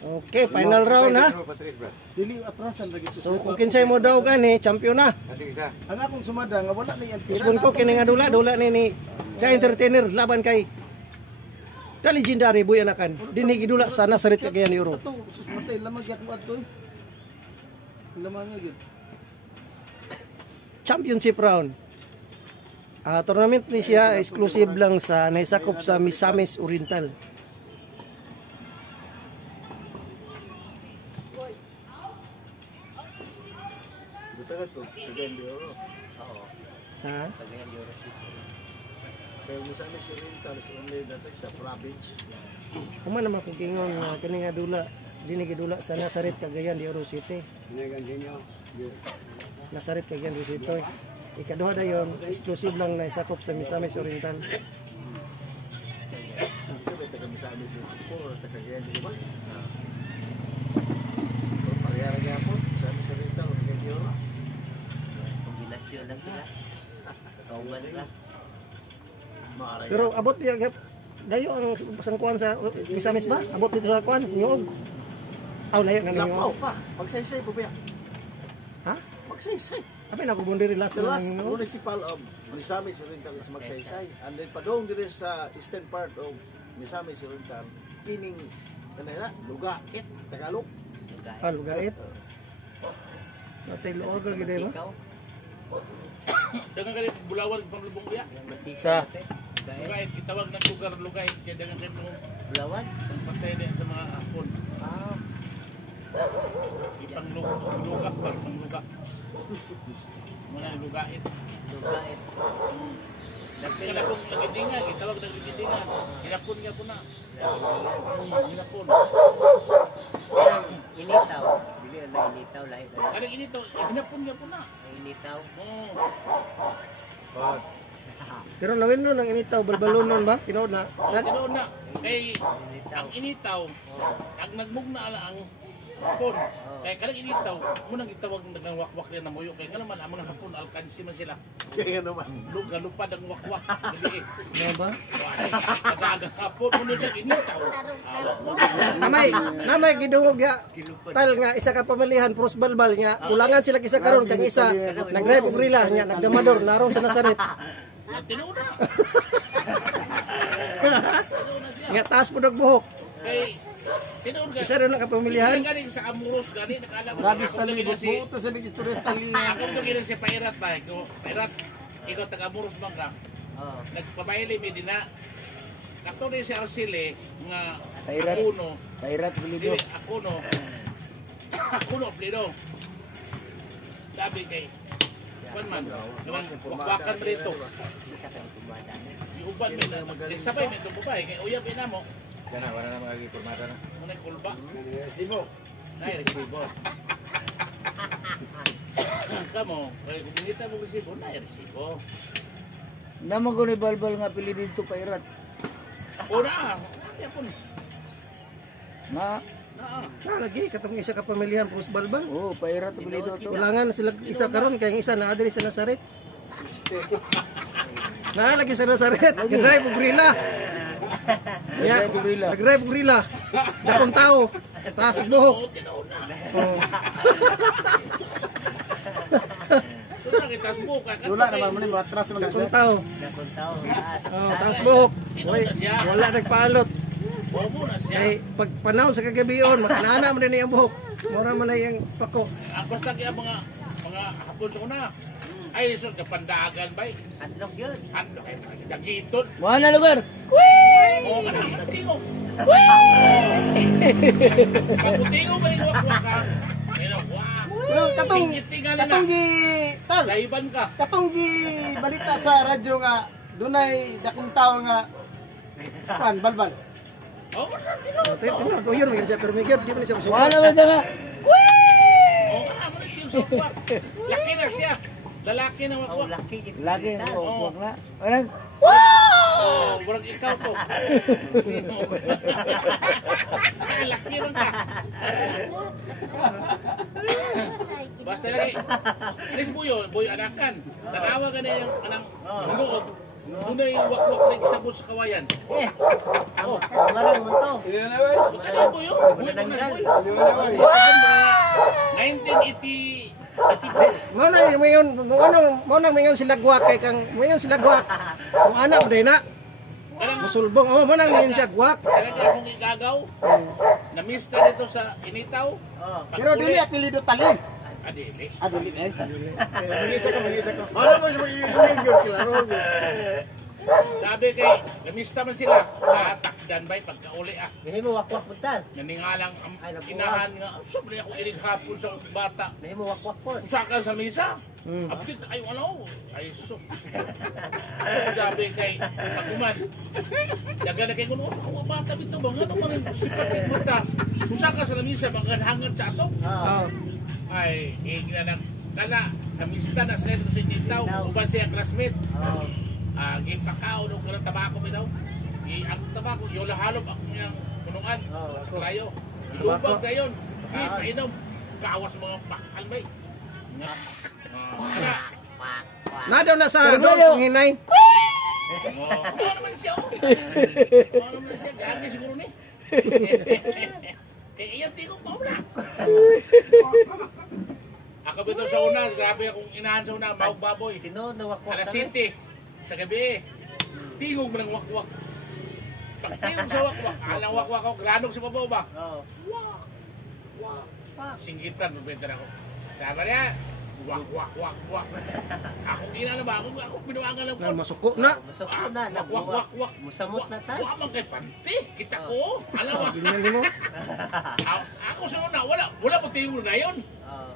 Okay, final round ha. Dili atrasan lagi. So kung kinsay mo daw gani, champion na. Ang akong sumada nga wala ni antira. Spon ko kini nga dula ni ka entertainer laban kay da legendary boy anakan. Dinhi gidula sa Nazaret Cagayan de Oro. Ato matay lamang gyud adto. Lamang gyud. Championship round. Tournament ni siya exclusive lang sa naisakop sa Misamis Oriental. Ha? Kaya Misamis Oriental sa only dati sa province. Kuma naman kung kingon nga kani nga dula, dinhi gidula sa Nazaret Cagayan de Oro City. Nazaret Cagayan de Oro City. Ikaduha dayon exclusive lang na isakop sa Misamis Oriental. Kombinasyon lang sila. Kauban lang. Pero abot niya dayo ang sangkuan sa Misamis ba? Abot dito sa kuan, Nyog. Aw layo na Lapaw ninyo. pa. Magsaysay po ba? Ha? Magsaysay. Apa na kubundiri last The na last ninyo? municipal of Misamis Oriental is Magsaysay. And then padong diri sa eastern part of Misamis Oriental, kining kanila Lugait, Tagalog. Ah, Lugait. Natay looga gid ba? Ikaw? Dengan kali Bulawan pamlubong dia. Sa Lugait, itawag ng lugar Lugait kaya dengan kali Bulawan? patay din sa mga Hapon. Ipanglugak ba? Panglugak. Mga Lugait. Lugait. Kaya kung nagidingan, itawag ng nagidingan. Hinapon nga po na. Hinapon. Initaw. Dili na initaw lahi. Kaya inito, hinapon nga po na. Initaw. pero nawin no nang initaw balbalon nun ba? Tinood na. Tinood na. Kay ang initaw, ang nagmugna ala ang Hapon. Kaya kalang initaw, munang itawag ng wakwak rin na muyo. Kaya nga naman, ang mga Hapon, alkansi man sila. Kaya naman. Galupad ang wakwak. Hindi eh. Ano ba? Kadagang Hapon, muna siya initaw. Namay gidungog ya. Tal nga isa ka pamilihan pros balbal nga. Ulangan sila isa karon kang isa nagdrive og rila nya nagdamador naron sa Nazaret. Tinood na. Nga taas pud og buhok. Kay, tinood ka. Isa ron ka pamilihan. Galing sa Amuros, gani. Nakala ko. Rabis tali, buot na sa nag-istorya tali. Ako ito gilang si Pairat ba? Pairat, ikaw taga-Amuros bang ka? Nagpabayali mi din na. Kato rin si Arcile nga Akuno. Kairat Dili, Akuno. Akuno, plido. Sabi kay Kuan man, wakwakan mo dito. Si Uban mo na, nagsabay mo itong babae, kaya uyab ina mo. Yan na, wala na magigipurmata na. Muna yung kulba. Simo. Ay, resibo. Kamo, kaya kung binita mo resibo, na resibo. Naman ko ni balbal nga pili dito Kairat. Una, hindi po. Na, Lagi katong isa ka pamilihan pros balbal. oh, Kairat pili dito. Ulangan sila isa karon kay isa na adiri sa Nazaret. Na lagi sa Nazaret, nagdrive og rila. Ya, nagdrive og rila. Dakong tao, taas og buhok. Oh. Wala naman mo ni matras man Dakong tao. Nakuntaw. Oh, taas buhok. Oy, wala nagpaalot. Bobo na siya. Kay pag panahon sa kagabion, makanana man din ang buhok. Mura man na yung pako. Basta kaya mga Hapon sa una. Ay, so kapandagan ba? Adlok yun. Ano ay dagiton. Wala lugar. Oo, kana man tingo. Kaputingo ba yung wakwaka? Pero wow. Katong gi tal. Laiban ka. Katong gi balita sa radyo nga dunay dakong tawo nga kan balbal. Oh, tingo. Tingnan ko yun, may siya pero migad, di man siya musuko. Wala man nga. Oo, kana man yung wakwak. Laki na siya. Lalaki na Oh, wakwak. laki gid. Lagi Oo. na. Orang Oh, burang ikaw to. Ay, laki lang ka. Basta lagi. Alis buyo anakan. Tanawa ka na yung anang buog. Doon yung wakwak na isabot sa kawayan. Marang mo to. Ano po yun? Buhay ko na buhay. 1980. Mo na mayon sila guwak kay kang mayon sila guwak. Kung anak mo na Karang musulbong. Oh, mo nang mayon siya guwak. Sana di akong igagaw. Na-miss ka dito sa Initaw. Pero dili apelido tali. Adili. Dili eh. Mangisa ka. Ano mo yung yun kilaro? Sabi kay, na-miss naman sila. Tatakdan ba'y pagkauli ah. Hindi mo wakwak mo tal. Naningalang ang inahan nga. Sabi ako inig hapon sa bata. Hindi mo wakwak po. Usakan sa misa. Abdik ay ano. Ay sus. Sabi kay Paguman. Daga na kay kuno. Ako bata bito ba? Ano man ang sipat ng mata. Usakan sa misa. Maghangat sa ato. Oh. Ay, igna ng kana. Namista na sila sa Initaw. Uban siya classmate. Game kakao nung karang tabako bitaw. Ang tabako, yung lahalop ako niyang punungan sa kalayo. Lubag na yun. Painom. Kawas mga bakal may. Na daw na sa doon hinay. Ano naman siya? Ano naman siya? Gagi siguro ni. Eh, iyan tiko pa wala. Ako bito sa una, grabe akong inahan sa una, mahog baboy. Tinood na wakwak Alas ka. 7 sa gabi. Tingog mo ng wakwak. Pag tingog sa wakwak, alang wakwak ako, granog sa babaw ba? Singgitan, magbenta ako. Sabi niya, wak. Ako ginano ba? Ako pinuwangan lang po. Na masuko na. Masok na. Wak. Musamot na tal. Wak man kay panty. Kita ko. Alam mo, Ginyan mo. ako sa una, wala po tingog na yun.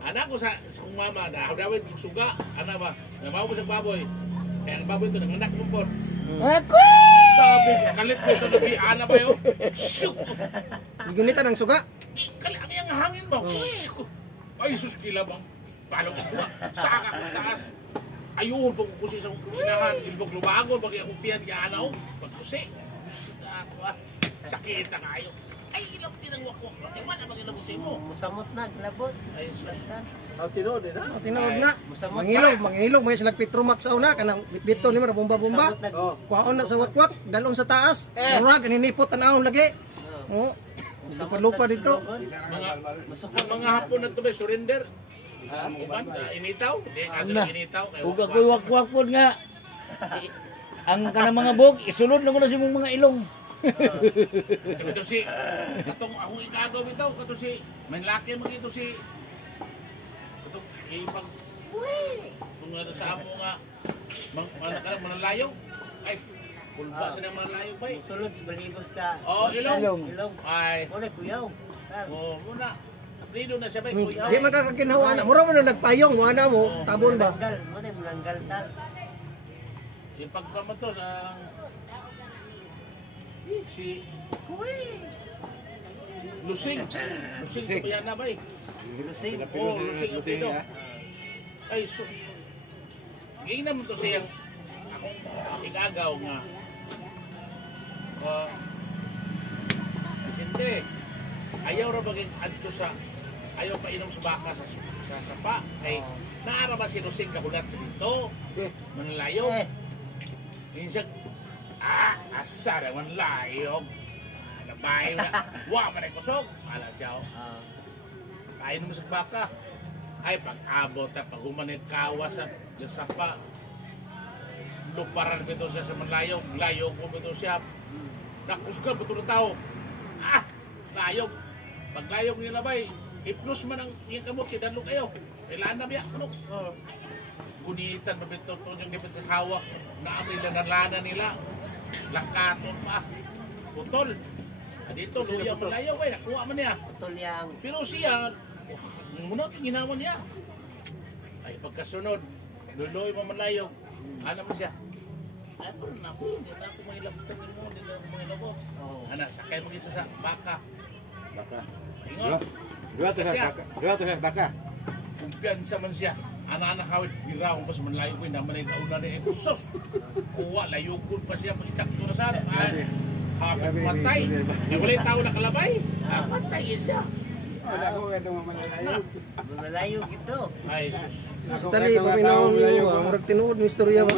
Anak ko sa kong mama na dawid suga, ana ba? Namaw mo sa baboy. Kaya ang baboy ito nanganak mo po. Ako! Sabi, kalit ko ito nagi ana ba yun? Shoot! Gunitan ang suga. Kalit ang iyang hangin ba? Shoot! Ay, sus kilabang. Palong ko ba? Saka ko sa taas. Ayun, pagkukusi sa kong inahan. Ilbog lumagon, bagay akong piyan kaya ana ko. Pagkusi. Sakit na kayo. Ay, ilang tinangwak-wak. Iwan na mag-ilabusin mo. Musamot na. Labot. Ay, sus. Tinood na. Tinawag na. Mangilog may sila Petromax sa una kanang bitbito ni mara bomba-bomba. Kuhaon na sa wakwak, dalon sa taas. Murag ninipot tanawon lagi. Oh. Lupa dito. Mga hapon na ito ba, surrender? Uban, initaw? Hindi, agad initaw. Huwag ako'y wakwak po nga. Ang kanang mga bog, isunod na ko na si mong mga ilong. Ito si, katong akong ikagaw ito, kato si, manlaki mo ito si, katong ipag, kung ano sa amo nga, manalayaw, ay, kulba sa ng manalayaw ba eh. Sulod sa balibos ka. Oh, ilong. Ilong. Ay, Muna kuyaw. muna. Rido na siya ba, kuya? Di magkakakinhawa na. Mura mo na nagpayong, wala mo, tabon ba? Mulanggal. Muna mulanggal tal. Yung pagpamatos, si Lusing ko yan na ba eh? Lusing. Oo, Lusing ang pino. Ay, sus. Ngayon naman to siyang akong igagaw nga. Vicente, ayaw ra bagay adto sa ayaw pa inom sa baka sa sapa. Kay naara ba si Lusing kahulat sa dito? Manlayo. Minsan, asa naman layog. Nabayo na. Wa man ay kusog. Ala siya. Kain mo sa baka. Ay, pag-abot at pag-humanit kawas sa sapa. Luparan bito siya sa manlayog. Layog ko bito siya. Nakusga bito na tao. Layog. Pag layog nila ba'y, iplos man ang iyang kamot. Kidalo kayo. Kailangan na biya. Ano? Gunitan ba bito ito yung gipit sa hawak. Naamoy na nalana nila. Lakaton pa. Putol. Dito, luya mo layaw eh. Nakuha man niya. Putol yang. Pero siya, muna ginawa niya. Ay, pagkasunod, luloy mo malayaw. Ano mo siya? Ano na po, hindi na ako mahilabutan mo. Hindi na ako mahilabot. Anak, sakay mo isa sa baka. Baka. Ingon. Dua tu hai baka. Kumpiyansa man siya. Anak-anak hawit, birahong pa sa manlayo ko, naman ay kauna na yung sos. Kuha, layukon pa siya, pag-isak ko na saan. Ay, hapit matay. Kaya wala yung tao na kalabay. Matay siya. Malayo gitu. Ay, sus. Tali, paminahon niyo, murag tinuod ng istorya ba?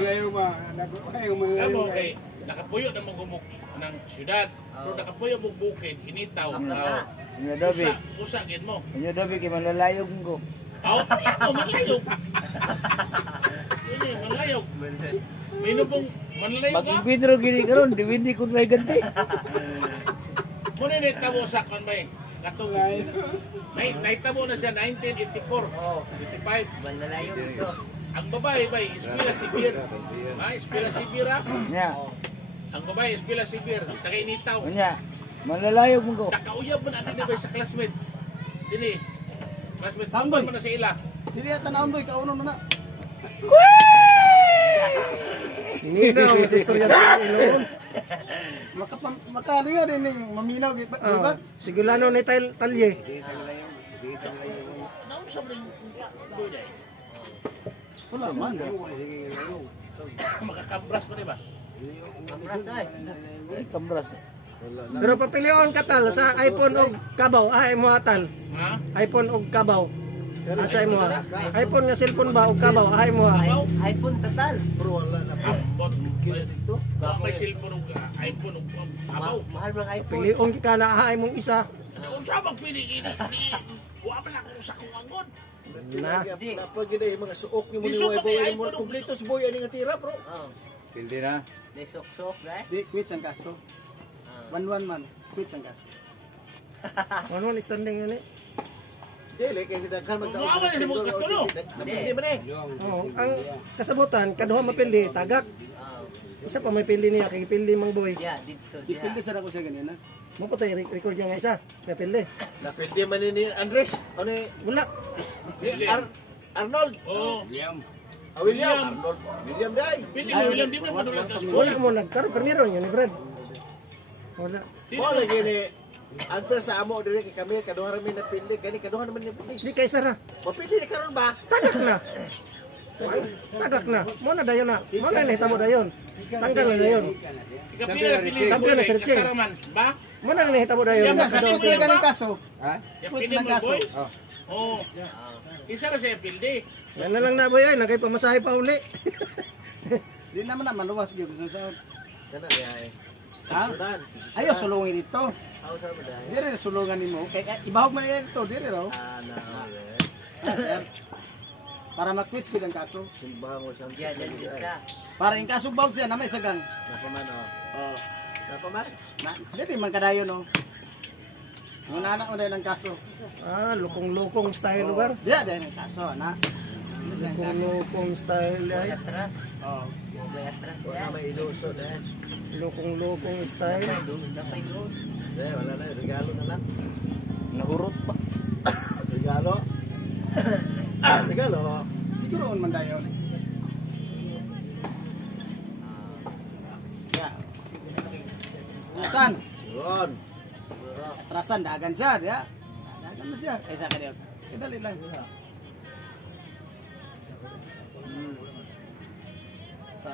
Amo kay nakapuyo na magumok ng syudad. Pero nakapuyo mo bukid, initaw. Inyo Dobby. Usa gid mo. Inyo Dobby kay malalayog ko. Aw, mo manlayog. Ini manlayog. Mino pong manlayog ka? Pag-Pedro gini karon, di ko lay ganti. Muna naitabo sa kan ba eh. Katong naitabo na siya 1984. Oh, 55. malayo gitu. Ang babae ba, Espila Sibir. Espila Sibir ah. Nya, Ang babae, Espila Sibir. Taga-initaw. nya. Malalayog ko. Nakauyab mo na din ba sa classmate. Dini. Classmate. Tambay. Tambay mo na sa ila. Dili ata naon boy, kauno na. Minaw sa istorya noon. Makali nga din ning maminaw di ba? Sigulano ni talye. Naon sa rin. Doon eh. Wala man. Makakabras pa diba? Kambras. Pero papilion katal sa iPhone og kabaw ay mo atan. Ha? iPhone og kabaw. Asa mo? iPhone nga cellphone ba og kabaw ay mo? iPhone total. Pero wala na po. Bot. Baka may cellphone o iPhone o abaw. Mahal ng iPhone. Pilion ka na ay mong isa. Kung siya magpili, huwag pa na kung sa kung anggon. Na. Napagin na yung mga suok ni mo ni Isuok Boy. ay Mo iPhone. kompleto si Boy ani nga tira bro. Oh, Hindi na. may sok-sok, right? Di quits ang kaso. 1-1 man. Quits ang kaso. Ano man standing yun eh. Dili kay kita kan magdaog. Maawa na si mga katulo. Napili man eh. Oh, ang kasabutan kaduha mapili tagak. Isa pa may pili niya kay pili mang boy. Yeah, dito. Dipindi sa ako siya ganina. Mo pa tayo record niya nga isa. May pili. Napili man ni Andres. Ano ni Wala. Arnold. Oo. William. William. Arnold. William dai. Pili mo, William, di mo manulat sa school. Wala mo nagkaroon primero yun ni Brad. Wala. Mo lagi ni Andres sa amo diri kay kami kaduha ra mi napili kani kaduha naman ni napili. Di kay Sara. Mapili ni karon ba? Tagak na. Tagak na. Mo na dayon na. Mo na nahitabo dayon. Tanggal na dayon. Ikapili na pili sa Sabi na, boy, Sir Ching. kasaraman. Ba? Mo na nahitabo dayon. Yan na, Quits sila ganang kaso. Ha? Quits Pili ng mo, kaso. boy. Oo. Isa na siya pildi. Yan na lang na boy ay nagay pamasahe pa uli. Di naman na maluwas gyud sa. Kana ni ay. Ha? Sudan. Ayo sulungin dito. Ako sa dai. Dire sulungan nimo. Kay ibahog man yan dito, dire raw. Ana. Sir. Para ma-quits gid ang kaso. Simbahan mo sa Yeah, dyan siya. Para in kaso bawd siya na may sagang. Napaman oh. Oh. Napaman. Na, dili man kadayon no. Ang nana ko ng kaso. Ah, lukong-lukong style lugar. Diya dahil ng kaso na. Lukong-lukong style ay. Atras. Oh. May atras Wala yan. may ilusod eh. Lukong-lukong style. Dapat doon. Wala na regalo na lang. Nahurot pa. Regalo. Regalo. Siguro on man dayon. Ya. Atrasan. Yun. Atrasan dagan siya, ya. Dagan mo siya. Kaysa ka diyon. Dali lang. Sa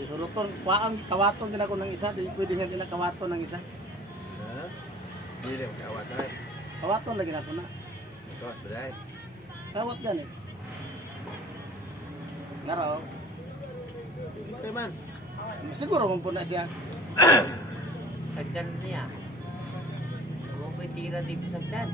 Suluton, kuhaan, kawaton din ako ng isa. Di pwede nga nila kawaton ng isa. Ha? Hindi rin kawat ay. Kawaton lagi na ako na. Kawat ba ay? Kawat ganit. Ngaraw. Okay man. Siguro kung puna siya. Sagdan niya. Huwag ko'y tira dito sagdan.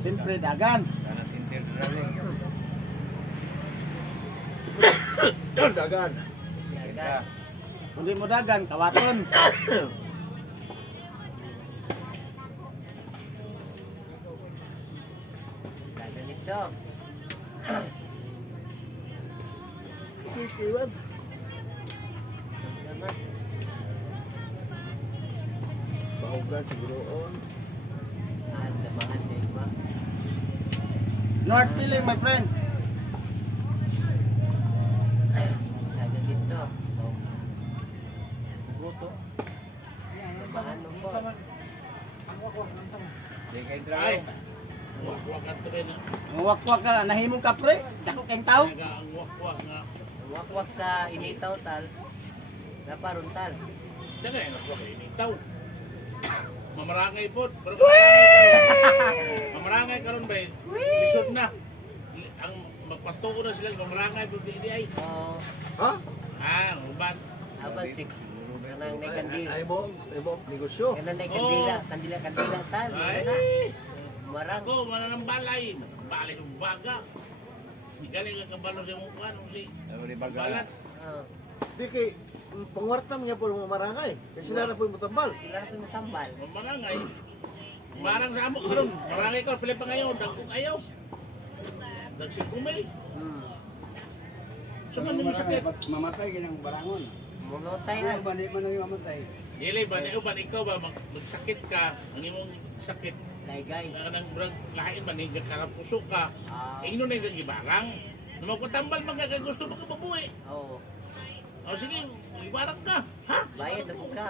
Siyempre dagan. Yun, dagan. Sagdan. Kung di mo dagan, kawaton. Sagdan ito. Iwan. Naman. Bahugan siguro on. Damahan din ba? North feeling, my friend. Sagdan dito. Buto. Damahan mo po. Ay. Wakwak to rin. Wakwak ka, nahimong kapre, dako kayong tao. Ang wakwak nga. Wakwak sa initaw tal. Naparon tal. Daga yung wakwak ini itaw. Mamarangay po. Mamarangay karon ba? Lisod na. Ang magpatuko na sila mamarangay po di ay. Oh, Ha? Uban. abad si kanang may kandila. Ay mo negosyo. Kanang may kandila, kandila tal. Ay. Marang. Ako, mananambalay. Balay yung baga. Galing ang kabalo sa mukha nung si Balat. Oh, Di kay pangwartam niya po mga marangay. Kasi sila na po yung matambal. sila ko yung tambal. Mamarangay. Marang sa amo karon. Marangay ko pili pa ngayon, dagkog ayaw. Dagsig kumil. Suman mo sakit. Mamatay ginang barangon. Munotay Ay, na. bani man ang mamatay. Dili ba ni uban ikaw ba magsakit ka, ang imong sakit Laygay. sa kanang brag lain man ni karapuso ka. Ah, Ingno na yung ibarang. Naman ko tambal magkakay gusto mo ka mabuhay. oh, O sige, ibarang ka. Ha? bayad na po ka.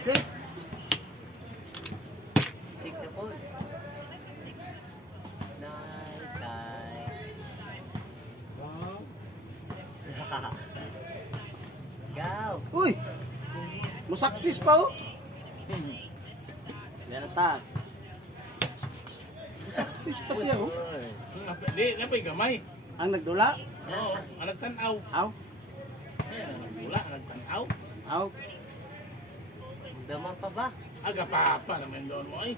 Sik, Sik na po. Naitay. Gaw. uy, musaksis pa oh. Yan ta. Musaksis pa siya oh. Di, napay gamay. Ang nagdula, Oo, ang nagtanaw. aw, Ayan, ang nagdula, ang nagtanaw. aw. Daman pa ba? Aga pa naman doon mo ay.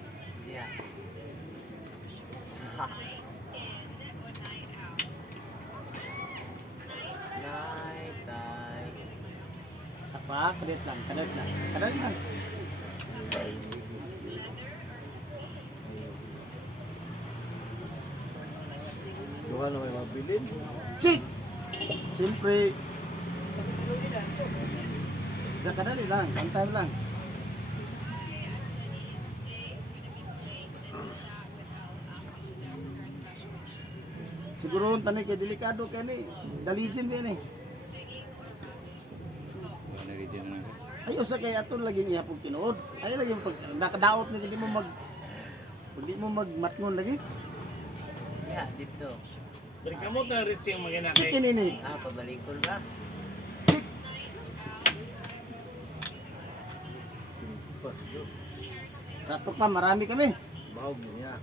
Yeah. Naitay. Sapa, kadit lang. Kadit lang. Duha na may mabilin. Chik! Siyempre, sa kadali lang, ang time lang. Siguro ang tanay kay delikado kay ni. Dalijin din eh. Ayaw sa kay aton lagi niya pag tinuod. Ayaw lagi pag nakadaot na hindi mo magmatngon lagi. Yeah, dito. Berkamot na rin siyang mga Chik nakay. ini. Ah, pabalikon ba? Chik. Sato pa, marami kami. Bahog niya.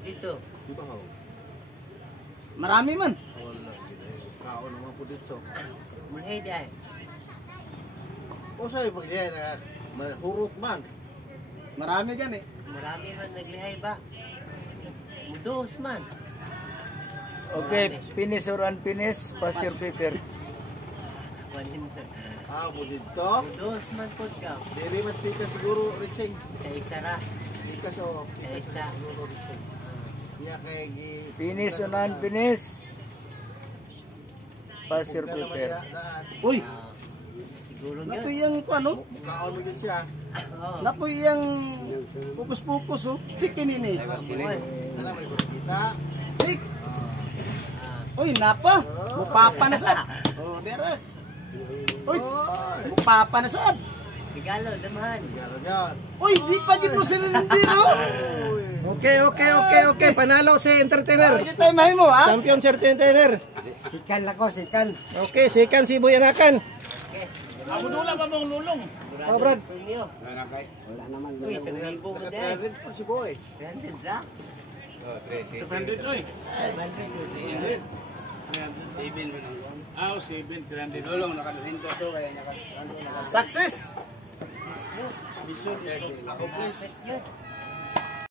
Dito. Di bahog. Marami man. Wala. Kaon naman po dito. Mulhay di ay. O sa'yo pag diyan na mahurot man. Marami gan eh. Marami man naglihay ba? Mudos man. Okay, finish or unfinished, pass your paper. Paninda. Ah, po dito. Mudos man po ka. Dili mas pika siguro Riching. Sa isa ra. Pika so. Sa isa. Siguro Riching. Iya kay gi. Finish or unfinished, pass your paper. Uy, Ah, siguro yun. napoy yung ano? Kaon mo din siya. Oo. Napoy yung pukus-pukus oh. Chicken ini. Wala may kita. Chik. Ah, Uy, napa. Mupapa na sad. Oh, dere. Uy, mupapa na sad. Regalo, damahan. Garo yan. Uy, di pa gid mo sila nandito. Okay. Panalo si entertainer. Di tayo mahimo ha. Champion si entertainer. Sikan ako, sikan. Okay, sikan si Buyanakan. Amo dula pa mong lulong. Oh, Brad. Premio. Wala naman. Uy, sa libo mo dahil. Naka-travel pa si boy. 300 ra? 200 oy. 500. 7 300. Success. Mission is accomplished. Perfect yun.